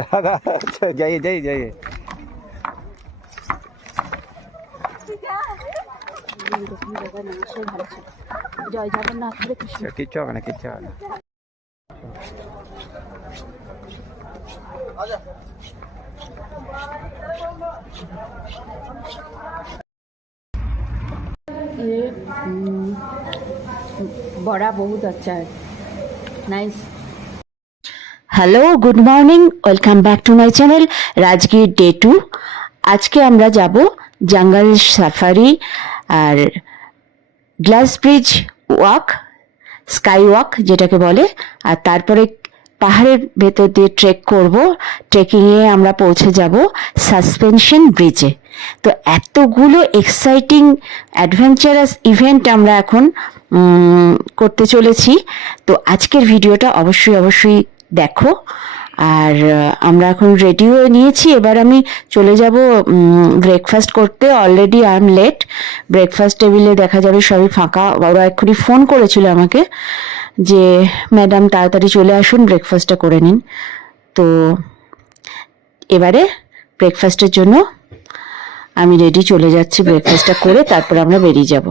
दादा अच्छा जाइए जाइए जाइए। জয় জগন্নাথ, হরে কৃষ্ণ। কিচ্ছু হবে না, কিচ্ছু হবে না। ये बड़ा बहुत अच्छा है, nice. Hello, good morning, welcome back to my channel Rajgir day 2। আজকে আমরা যাব জঙ্গল সাফারি আর glass bridge walk, sky walk যেটাকে বলে, আর তারপরে পাহাড়ের ভেতর দিয়ে ট্রেক করব। ট্রেকিংয়ে আমরা পৌঁছে যাব সাসপেনশন ব্রিজে। তো এতগুলো এক্সাইটিং অ্যাডভেঞ্চারাস ইভেন্ট আমরা এখন করতে চলেছি। তো আজকের ভিডিওটা অবশ্যই দেখো। আর আমরা এখন রেডি হয়ে নিয়েছি, এবার আমি চলে যাব ব্রেকফাস্ট করতে। Already I am late. Breakfast টেবিলে দেখা যাবে সবই ফাঁকা। ওরা এক্ষুনি ফোন করেছিল আমাকে যে ম্যাডাম তাড়াতাড়ি চলে আসুন, ব্রেকফাস্টটা করে নিন। তো এবারে ব্রেকফাস্টের জন্য আমি রেডি, চলে যাচ্ছি। ব্রেকফাস্টটা করে তারপর আমরা বেরিয়ে যাব।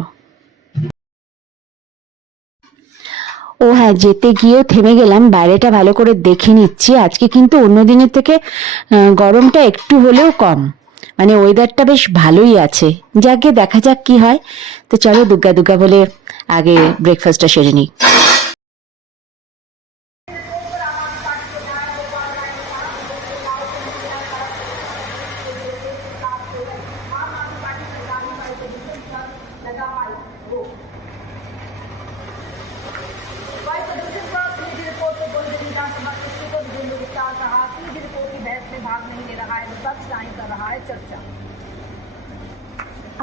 ও হ্যাঁ, যেতে গিয়েও থেমে গেলাম, বাইরেটা ভালো করে দেখে নিচ্ছি। আজকে কিন্তু অন্য দিনের থেকে গরমটা একটু হলেও কম, মানে ওয়েদারটা বেশ ভালোই আছে। যাকে দেখা যাক কি হয়। তো চলো দুগ্গা দুগ্গা বলে আগে ব্রেকফাস্টটা সেরে নিই।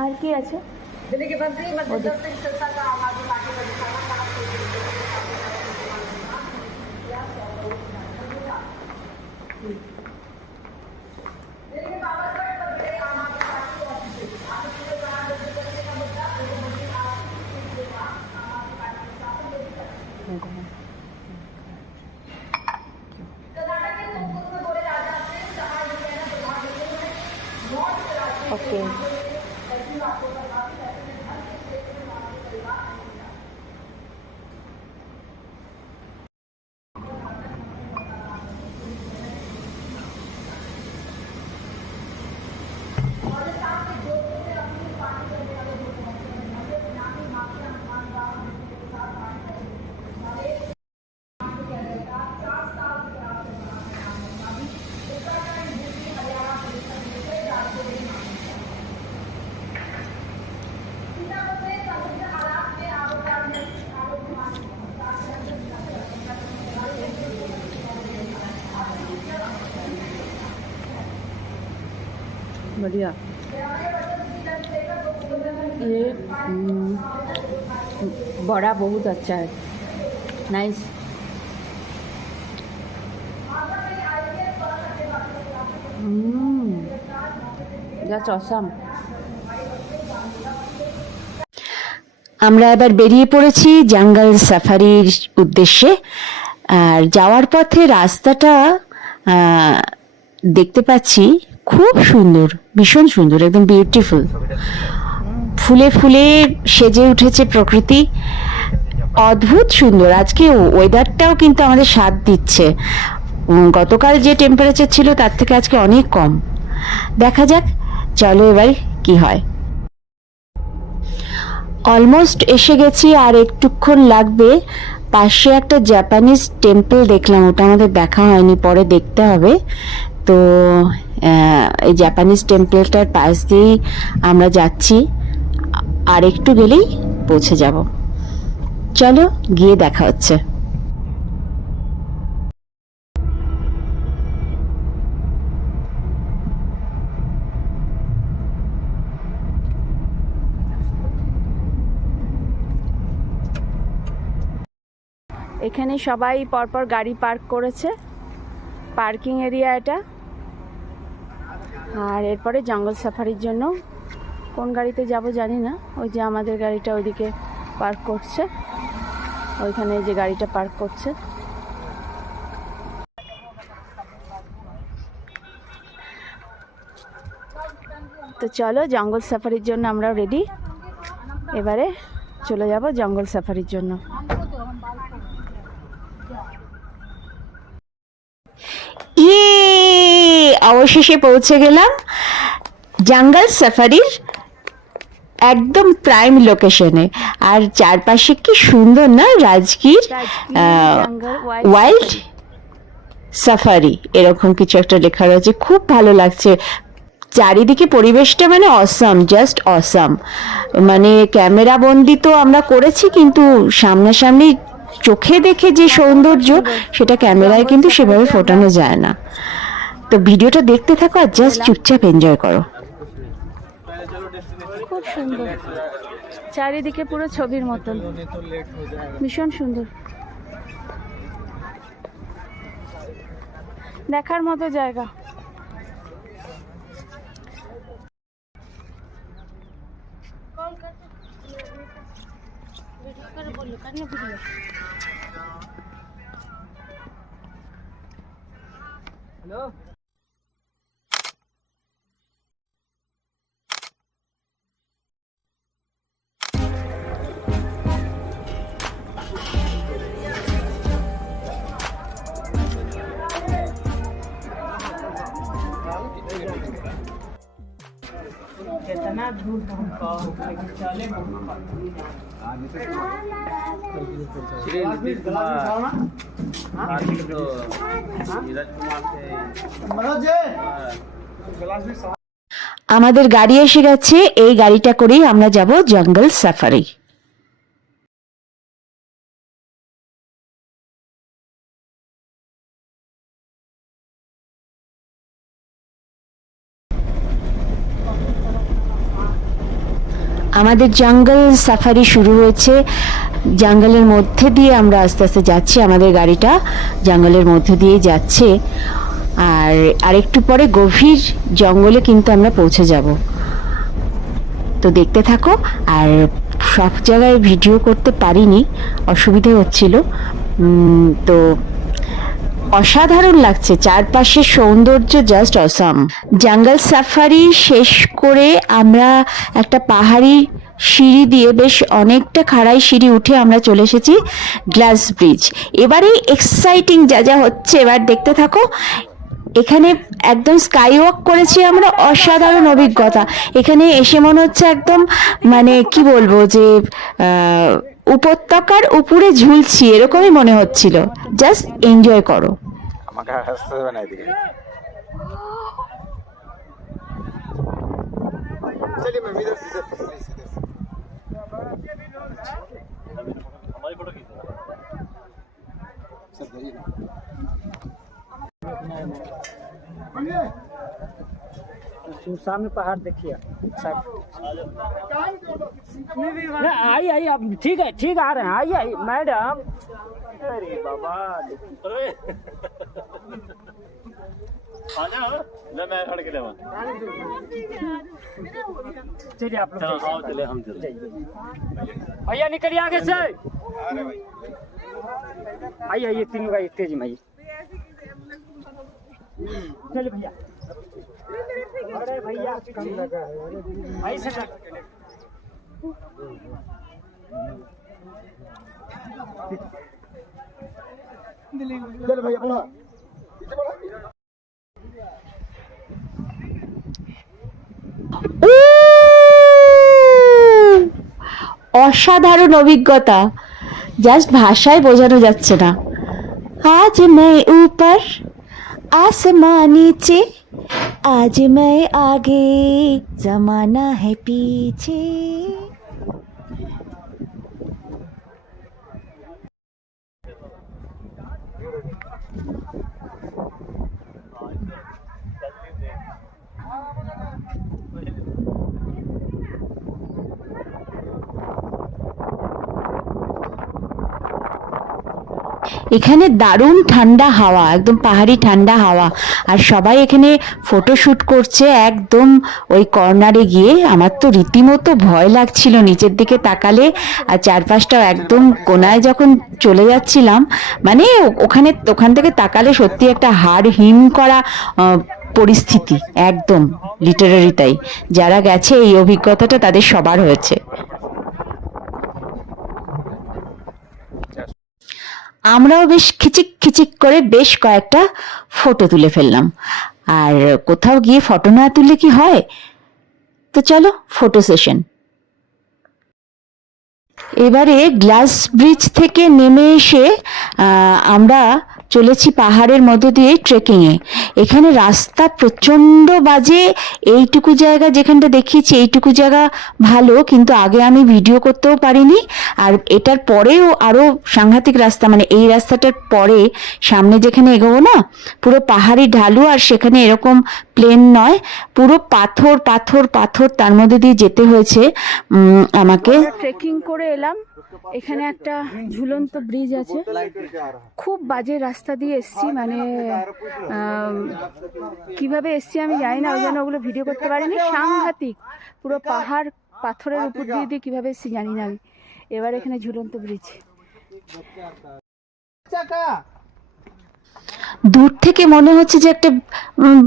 আর কি আছে? दिल्ली के मंत्री मनजिंदर सिंह सिरसा का आम आदमी पार्टी पर ओके। बढ़िया। ये बड़ा बहुत अच्छा है, नाइस। That's awesome. আমরা এবার বেরিয়ে পড়েছি জঙ্গল সাফারির উদ্দেশ্যে। আর যাওয়ার পথে রাস্তাটা দেখতে পাচ্ছি খুব সুন্দর, ভীষণ সুন্দর, একদম বিউটিফুল। ফুলে ফুলে সেজে উঠেছে প্রকৃতি, অদ্ভুত সুন্দর। আজকে ওয়েদারটাও কিন্তু আমাদের সাথ দিচ্ছে। গতকাল যে টেম্পারেচার ছিল তার থেকে আজকে অনেক কম। দেখা যাক, চলো এবার কি হয়। অলমোস্ট এসে গেছি, আর একটুক্ষণ লাগবে। পাশে একটা জাপানিজ টেম্পল দেখলাম, ওটা আমাদের দেখা হয়নি, পরে দেখতে হবে। তো এই জাপানিজ টেম্পলটার পাশ দিয়েই আমরা যাচ্ছি, আর একটু গেলেই পৌঁছে যাব। চলো গিয়ে দেখা হচ্ছে। এখানে সবাই পরপর গাড়ি পার্ক করেছে, পার্কিং এরিয়া এটা। আর এরপরে জঙ্গল সাফারির জন্য কোন গাড়িতে যাব জানি না, ওই যে আমাদের গাড়িটা ওইদিকে পার্ক করছে, ওইখানে যে গাড়িটা পার্ক করছে। তো চলো, জঙ্গল সাফারির জন্য আমরা রেডি। এবারে চলে যাব জঙ্গল সাফারির জন্য। অবশেষে পৌঁছে গেলাম জঙ্গল সাফারির একদম প্রাইম লোকেশনে। আর চারপাশে কি সুন্দর না, রাজগীর ওয়াইল্ড সাফারি এরকম কিছু একটা লেখা রয়েছে, খুব ভালো লাগছে। চারিদিকে পরিবেশটা মানে অসাম, জাস্ট অসাম। মানে ক্যামেরা বন্দি তো আমরা করেছি, কিন্তু সামনাসামনি চোখে দেখে যে সৌন্দর্য সেটা ক্যামেরায় কিন্তু সেভাবে ফোটানো যায় না। তো ভিডিওটা দেখতে থাকো আর জাস্ট চুপচাপ এনজয় করো। খুব সুন্দর, চারিদিকে পুরো ছবির মতন, ভীষণ সুন্দর, দেখার মতো জায়গা। হ্যালো, कितना दूर चले আমাদের গাড়ি এসে গেছে, এই গাড়িটা করেই আমরা যাব জঙ্গল সাফারি। আমাদের জঙ্গল সাফারি শুরু হয়েছে। জঙ্গলের মধ্যে দিয়ে আমরা আস্তে আস্তে যাচ্ছি, আমাদের গাড়িটা জঙ্গলের মধ্যে দিয়ে যাচ্ছে। আর আরেকটু পরে গভীর জঙ্গলে কিন্তু আমরা পৌঁছে যাব। তো দেখতে থাকো। আর সব জায়গায় ভিডিও করতে পারিনি, অসুবিধে হচ্ছিল। তো অসাধারণ লাগছে, চারপাশের সৌন্দর্য জাস্ট অসাম। জঙ্গল সাফারি শেষ করে আমরা একটা পাহাড়ি সিঁড়ি দিয়ে, বেশ অনেকটা খাড়াই সিঁড়ি উঠে আমরা চলে এসেছি গ্লাস ব্রিজ। এবারে এক্সাইটিং যা যা হচ্ছে এবার দেখতে থাকো। এখানে একদম স্কাই ওয়াক করেছি আমরা, অসাধারণ অভিজ্ঞতা। এখানে এসে মনে হচ্ছে একদম মানে কি বলবো, যে উপত্যকার উপরে ঝুলছি এরকমই মনে হচ্ছিল। জাস্ট এনজয় করো। আমাকে হাসতে বানাই দিকে। चलिए मैं इधर से हमारी फोटो खींच सब जाइए सामने पहाड़ देखिए। आइए आइए, आप ठीक है, ठीक आ रहे हैं, आइए आइए मैडम। अरे बाबा मैं खड़ के लेवा। चलिए आप लोग चले, हम चले। भैया निकलिए आगे से। आइए आइए, तीनों का तेज में आइए। चलिए भैया। अरे भैया कम लगा है, भाई से चल भैया बोला। অসাধারণ অভিজ্ঞতা, জাস্ট ভাষায় বোঝানো যাচ্ছে না। আজ मैं ऊपर आसमां नीचे, आज मैं आगे जमाना है पीछे। এখানে দারুণ ঠান্ডা হাওয়া, একদম পাহাড়ি ঠান্ডা হাওয়া। আর সবাই এখানে ফটোশুট করছে একদম ওই কর্নারে গিয়ে। আমার তো রীতিমতো ভয় লাগছিল নিচের দিকে তাকালে, আর চারপাশটাও একদম কোনায় যখন চলে যাচ্ছিলাম, মানে ওখান থেকে তাকালে সত্যি একটা হাড় হিম করা পরিস্থিতি, একদম লিটারারি তাই। যারা গেছে এই অভিজ্ঞতাটা তাদের সবার হয়েছে। আমরাও বেশ খিচিক খিচিক করে বেশ কয়েকটা ফটো তুলে ফেললাম। আর কোথাও গিয়ে ফটো না তুললে কি হয়? তো চলো ফটো সেশন। এবারে গ্লাস ব্রিজ থেকে নেমে এসে আমরা চলেছি পাহাড়ের মধ্য দিয়ে ট্রেকিংয়ে। এখানে রাস্তা প্রচণ্ড বাজে। এইটুকু জায়গা যেখানটা দেখিয়েছি এইটুকু জায়গা ভালো, কিন্তু আগে আমি ভিডিও করতেও পারিনি। আর এটার পরেও আরও সাংঘাতিক রাস্তা, মানে এই রাস্তাটার পরে সামনে যেখানে এগোবো না, পুরো পাহাড়ি ঢালু, আর সেখানে এরকম প্লেন নয়, পুরো পাথর পাথর পাথর, তার মধ্যে দিয়ে যেতে হয়েছে আমাকে। ট্রেকিং করে এলাম, এখানে একটা ঝুলন্ত ব্রিজ আছে। খুব বাজে রাস্তা দিয়ে এসছি, মানে কিভাবে এসছি আমি জানি না, ওই জন্য ওগুলো ভিডিও করতে পারিনি। সাংঘাতিক পুরো পাহাড় পাথরের উপর দিয়ে দিয়ে কিভাবে এসছি জানি না আমি। এবার এখানে ঝুলন্ত ব্রিজ। দূর থেকে মনে হচ্ছে যে একটা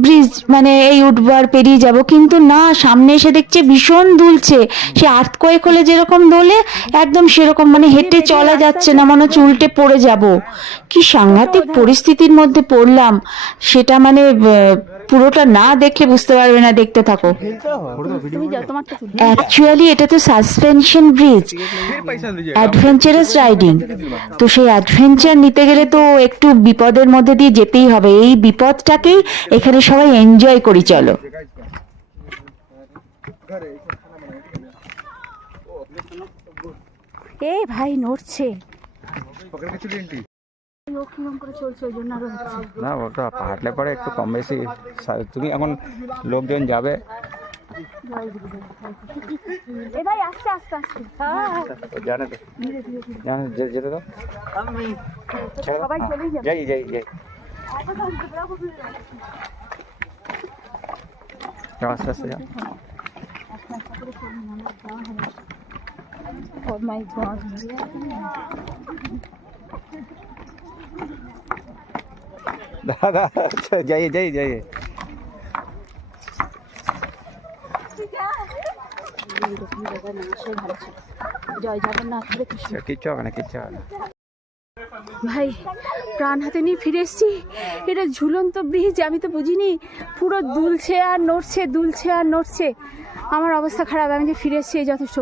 ব্রিজ, মানে এই উঠবো আর পেরিয়ে যাব, কিন্তু না, সামনে এসে দেখছে ভীষণ দুলছে। সে আর্থকোয়েক হলে যেরকম দোলে একদম সেরকম, মানে হেঁটে চলা যাচ্ছে না, মনে হচ্ছে উল্টে পড়ে যাব। কি সাংঘাতিক পরিস্থিতির মধ্যে পড়লাম, সেটা মানে পুরোটা না দেখলে বুঝতে পারবে না, দেখতে থাকো। অ্যাকচুয়ালি এটা তো সাসপেনশন ব্রিজ, অ্যাডভেঞ্চারাস রাইডিং। তো সেই অ্যাডভেঞ্চার নিতে গেলে তো একটু বিপদের মধ্যে দিয়ে যেতেই হবে। এই বিপদটাকেই এখানে সবাই এনজয় করি। চলো। এ ভাই নড়ছে না, ওটা হাঁটলে পরে একটু কম বেশি। তুমি এখন লোকজন যাবে, জানে তো, জানে যেতে তো, যাই যাই যাই, আস্তে আস্তে যাও। দাদা যাই যাই যাই, জয় জগন্নাথ, কিচ্ছু হবে না, কিচ্ছু হবে না। ভাই প্রাণ হাতে নিয়ে ফিরে এসছি। এটা ঝুলন্ত ব্রিজ, আমি তো বুঝিনি, পুরো দুলছে আর নড়ছে, দুলছে আর নড়ছে। আমার অবস্থা খারাপ। আমি যে ফিরে এসছি এই যথেষ্ট।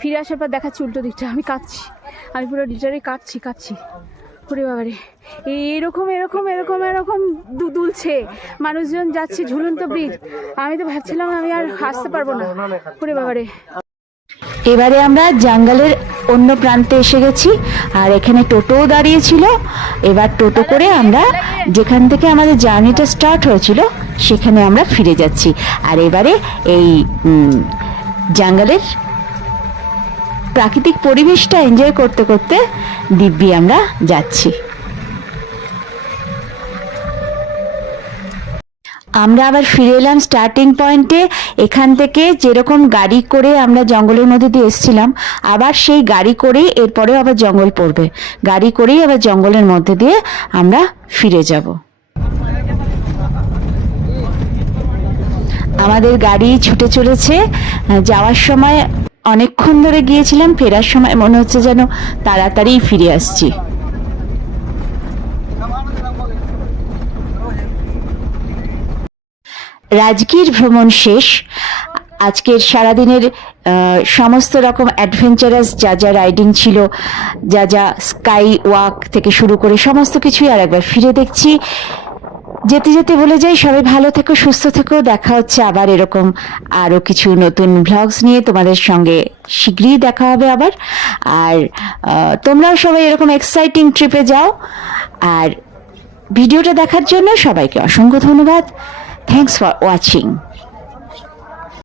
ফিরে আসার পর দেখাচ্ছি উল্টো দিকটা। আমি কাঁদছি, আমি পুরো লিটারে কাঁদছি। ওরে বাবারে, এরকম এরকম এরকম এরকম দুলছে, মানুষজন যাচ্ছে ঝুলন্ত ব্রিজ। আমি তো ভাবছিলাম আমি আর আসতে পারবো না। ওরে বাবারে। এবারে আমরা জঙ্গলের অন্য প্রান্তে এসে গেছি, আর এখানে টোটোও দাঁড়িয়েছিল। এবার টোটো করে আমরা যেখান থেকে আমাদের জার্নিটা স্টার্ট হয়েছিল সেখানে আমরা ফিরে যাচ্ছি। আর এবারে এই জঙ্গলের প্রাকৃতিক পরিবেশটা এনজয় করতে করতে দিব্যি আমরা যাচ্ছি। আমরা আবার ফিরে এলাম স্টার্টিং পয়েন্টে। এখান থেকে যেরকম গাড়ি করে আমরা জঙ্গলের মধ্যে দিয়ে এসেছিলাম, আবার সেই গাড়ি করেই এরপরেও আবার জঙ্গল পড়বে, গাড়ি করেই আবার জঙ্গলের মধ্যে দিয়ে আমরা ফিরে যাব। আমাদের গাড়ি ছুটে চলেছে। যাওয়ার সময় অনেকক্ষণ ধরে গিয়েছিলাম, ফেরার সময় মনে হচ্ছে যেন তাড়াতাড়ি ফিরে আসছি। রাজগীর ভ্রমণ শেষ। আজকের সারাদিনের সমস্ত রকম অ্যাডভেঞ্চারাস যা যা রাইডিং ছিল, যা যা স্কাই ওয়াক থেকে শুরু করে সমস্ত কিছুই আর একবার ফিরে দেখছি। যেতে যেতে বলে যাই, সবাই ভালো থেকো, সুস্থ থেকো। দেখা হচ্ছে আবার এরকম আরও কিছু নতুন ভ্লগস নিয়ে তোমাদের সঙ্গে শীঘ্রই দেখা হবে আবার। আর তোমরাও সবাই এরকম এক্সাইটিং ট্রিপে যাও। আর ভিডিওটা দেখার জন্য সবাইকে অসংখ্য ধন্যবাদ। Thanks for watching.